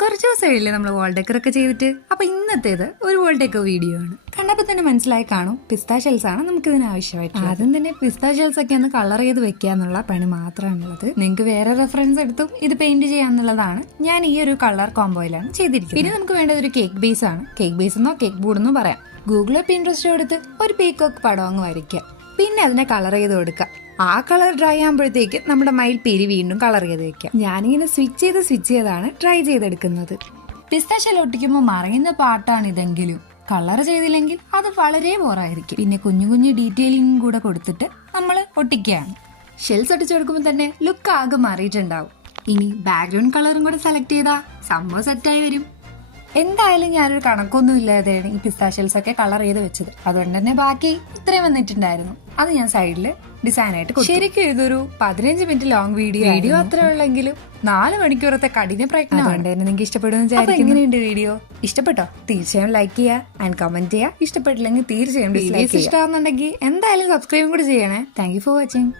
കുറച്ച് ദിവസമായില്ലേ നമ്മൾ വാൾ ഡെക്കർ ഒക്കെ ചെയ്തിട്ട്. അപ്പൊ ഇന്നത്തേത് ഒരു വാൾ ഡെക്കർ വീഡിയോ ആണ്. കണ്ടപ്പോൾ തന്നെ മനസ്സിലായി കാണും, പിസ്ത ഷെൽസ് ആണ് നമുക്ക് ഇതിന് ആവശ്യമായിട്ട്. ആദ്യം തന്നെ പിസ്ത ഷെൽസ് ഒക്കെ ഒന്ന് കളർ ചെയ്ത് വെക്കുക എന്നുള്ള പണി മാത്രമാണുള്ളത്. നിങ്ങൾക്ക് വേറെ റെഫറൻസ് എടുത്തും ഇത് പെയിന്റ് ചെയ്യാന്നുള്ളതാണ്. ഞാൻ ഈ ഒരു കളർ കോംബോയിലാണ് ചെയ്തിരിക്കുന്നത്. പിന്നെ നമുക്ക് വേണ്ടത് ഒരു കേക്ക് ബേസ് ആണ്. കേക്ക് ബേസ് എന്നോ കേക്ക് ബോർഡ് എന്നോ പറയാം. ഗൂഗിളിൽ പിൻട്രസ്റ്റ് എടുത്ത് ഒരു പീക്കോക്ക് പടം അങ്ങ് വരയ്ക്കുക. പിന്നെ അതിനെ കളർ ചെയ്ത് കൊടുക്കുക. ആ കളർ ഡ്രൈ ആകുമ്പോഴത്തേക്ക് നമ്മുടെ മയിൽ പേര് വീണ്ടും കളർ ചെയ്ത് വെക്കാം. ഞാനിങ്ങനെ സ്വിച്ച് ചെയ്താണ് ഡ്രൈ ചെയ്തെടുക്കുന്നത്. പിസ്ത ഷെൽ ഒട്ടിക്കുമ്പോൾ മറയുന്ന പാട്ടാണ് ഇതെങ്കിലും കളർ ചെയ്തില്ലെങ്കിൽ അത് വളരെ ബോറായിരിക്കും. പിന്നെ കുഞ്ഞു കുഞ്ഞു ഡീറ്റെയിലിംഗ് കൂടെ കൊടുത്തിട്ട് നമ്മൾ ഒട്ടിക്കുകയാണ്. ഷെൽസ് ഒട്ടിച്ചെടുക്കുമ്പോൾ തന്നെ ലുക്ക് ആകെ മാറിയിട്ടുണ്ടാവും. ഇനി ബാക്ക്ഗ്രൗണ്ട് കളറും കൂടെ സെലക്ട് ചെയ്താൽ സംഭവം സെറ്റായി വരും. എന്തായാലും ഞാനൊരു കണക്കൊന്നും ഇല്ലാതെയാണ് ഈ പിസ്ത ഷെൽസ് ഒക്കെ കളർ ചെയ്ത് വെച്ചത്. അതുകൊണ്ട് തന്നെ ബാക്കി ഇത്രയും വന്നിട്ടുണ്ടായിരുന്നു. അത് ഞാൻ സൈഡിൽ ഡിസൈൻ ആയിട്ട് കൊടുത്തു. ശരിക്കും ഇതൊരു 15 മിനിറ്റ് ലോങ് വീഡിയോ അത്ര ഉള്ളെങ്കിലും 4 മണിക്കൂറത്തെ കഠിന പ്രയത്നം. അതുകൊണ്ട് തന്നെ നിങ്ങൾക്ക് ഇഷ്ടപ്പെടുമെന്ന് വിചാരിക്കുന്നു. എങ്ങനെയുണ്ട് വീഡിയോ? ഇഷ്ടപ്പെട്ടോ? തീർച്ചയായും ലൈക്ക് ചെയ്യുക ആൻഡ് കമന്റ് ചെയ്യുക. ഇഷ്ടപ്പെട്ടില്ലെങ്കിൽ തീർച്ചയായും ഡിസ്ലൈക്ക് ചെയ്യുക. ഇഷ്ടമാണെന്നുണ്ടെങ്കിൽ എന്തായാലും സബ്സ്ക്രൈബും കൂടി ചെയ്യണേ. Thank you for watching.